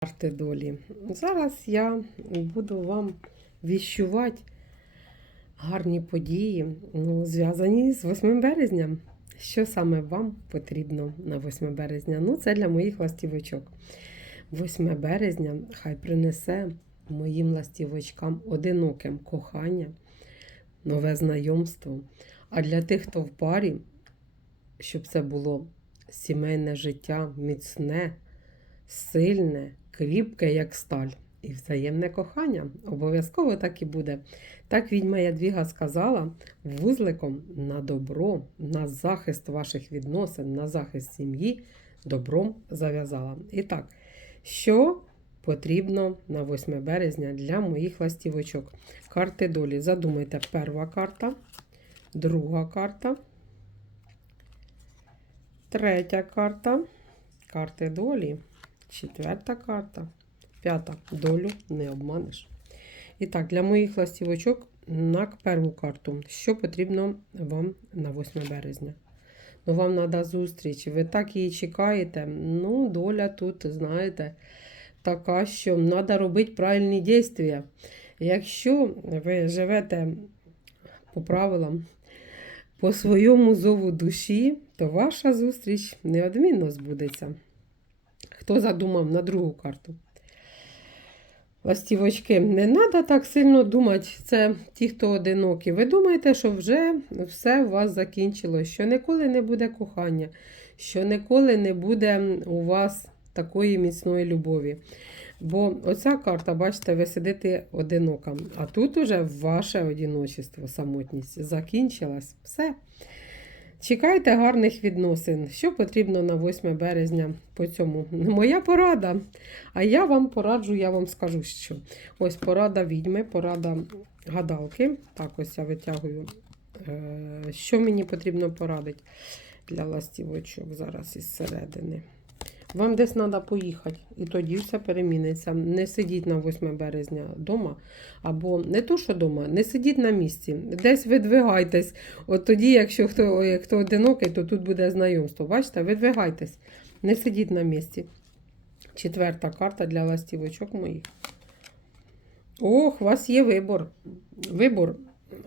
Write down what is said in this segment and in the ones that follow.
карти долі. Зараз я буду вам віщувати гарні події, ну, зв'язані з 8 березня. Що саме вам потрібно на 8 березня? Ну, це для моїх ластівочок. 8 березня хай принесе моїм ластівочкам одиноким кохання, нове знайомство. А для тих, хто в парі, щоб це було сімейне життя міцне, сильне, кріпке, як сталь. І взаємне кохання. Обов'язково так і буде. Так відьма Ядвіга сказала вузликом на добро, на захист ваших відносин, на захист сім'ї добром зав'язала. І так, що потрібно на 8 березня для моїх ластівочок? Карти долі. Задумайте, перша карта, друга карта, третя карта, карти долі, четверта карта. П'ята. Долю не обманеш. І так, для моїх ластівочок на першу карту. Що потрібно вам на 8 березня? Ну, вам треба зустріч. Ви так її чекаєте. Ну, доля тут, знаєте, така, що треба робити правильні дії. Якщо ви живете по правилам, по своєму зову душі, то ваша зустріч неодмінно збудеться. Хто задумав на другу карту? Ластівочки, не треба так сильно думати, це ті, хто одинокі. Ви думаєте, що вже все у вас закінчилось, що ніколи не буде кохання, що ніколи не буде у вас такої міцної любові. Бо оця карта, бачите, ви сидите одинока. А тут уже ваше одиночество, самотність закінчилась. Все. Чекайте гарних відносин. Що потрібно на 8 березня по цьому? Моя порада. А я вам пораджу, я вам скажу, що. Ось порада відьми, порада гадалки. Так, ось я витягую. Е, Що мені потрібно порадити для ластівочок зараз із середини. Вам десь треба поїхати, і тоді все переміниться. Не сидіть на 8 березня вдома, або не то, що вдома, не сидіть на місці. Десь видвигайтесь. От тоді, якщо хто, хто одинокий, то тут буде знайомство. Бачите, видвигайтесь, не сидіть на місці. Четверта карта для ластівочок моїх. Ох, у вас є вибор. Вибор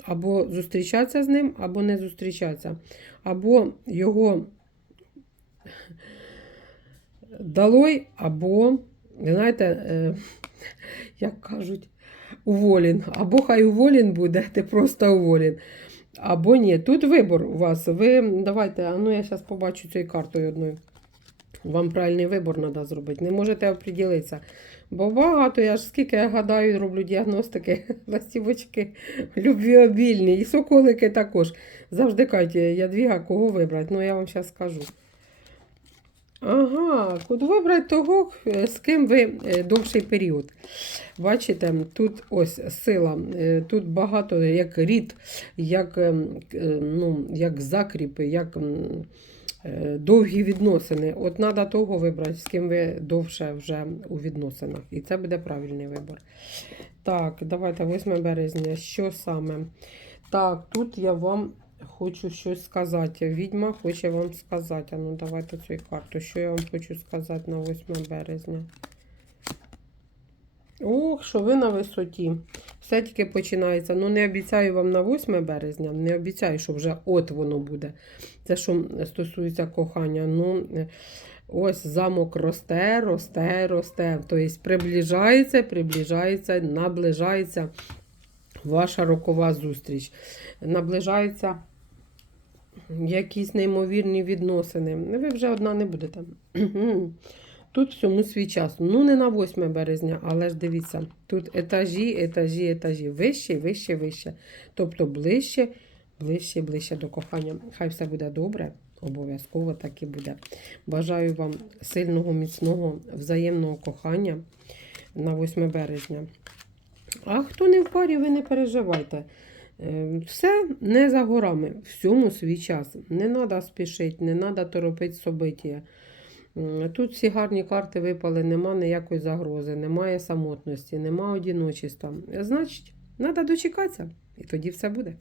або зустрічатися з ним, або не зустрічатися. Або його долой, або, знаєте, е, як кажуть, уволін. Або хай уволін буде, ти просто уволін. Або ні. Тут вибор у вас. Ви давайте, ну я зараз побачу цією картою одною. Вам правильний вибор треба зробити. Не можете оприділитися. Бо багато, я ж скільки я гадаю, роблю діагностики, ластівочки, любвіобільні. І соколики також. Завжди кажуть, ядвіга, кого вибрати. Ну, я вам зараз скажу. Ага, куди вибрати того, з ким ви е, довший період. Бачите, тут ось сила, е, тут багато як рід, як, е, ну, як закріпи, як е, довгі відносини. От треба того вибрати, з ким ви довше вже у відносинах. І це буде правильний вибор. Так, давайте 8 березня. Що саме? Так, тут я вам хочу щось сказати. Відьма хоче вам сказати. А ну давайте цю карту. Що я вам хочу сказати на 8 березня? Ох, що ви на висоті. Все тільки починається. Ну, не обіцяю вам на 8 березня, не обіцяю, що вже от воно буде. Це що стосується кохання. Ну, ось замок росте, росте, росте. Тобто приближається, приближається, наближається ваша рокова зустріч. Наближається якісь неймовірні відносини. Ви вже одна не будете. Тут всьому свій час. Ну, не на 8 березня, але ж дивіться, тут етажі, етажі, етажі. Вище, вище, вище. Тобто ближче, ближче, ближче до кохання. Хай все буде добре. Обов'язково так і буде. Бажаю вам сильного, міцного, взаємного кохання на 8 березня. А хто не в парі, ви не переживайте. Е, Все не за горами, всьому свій час. Не треба спішити, не треба торопити собиття. Тут всі гарні карти випали, нема ніякої загрози, немає самотності, немає одіночества. Значить, треба дочекатися, і тоді все буде.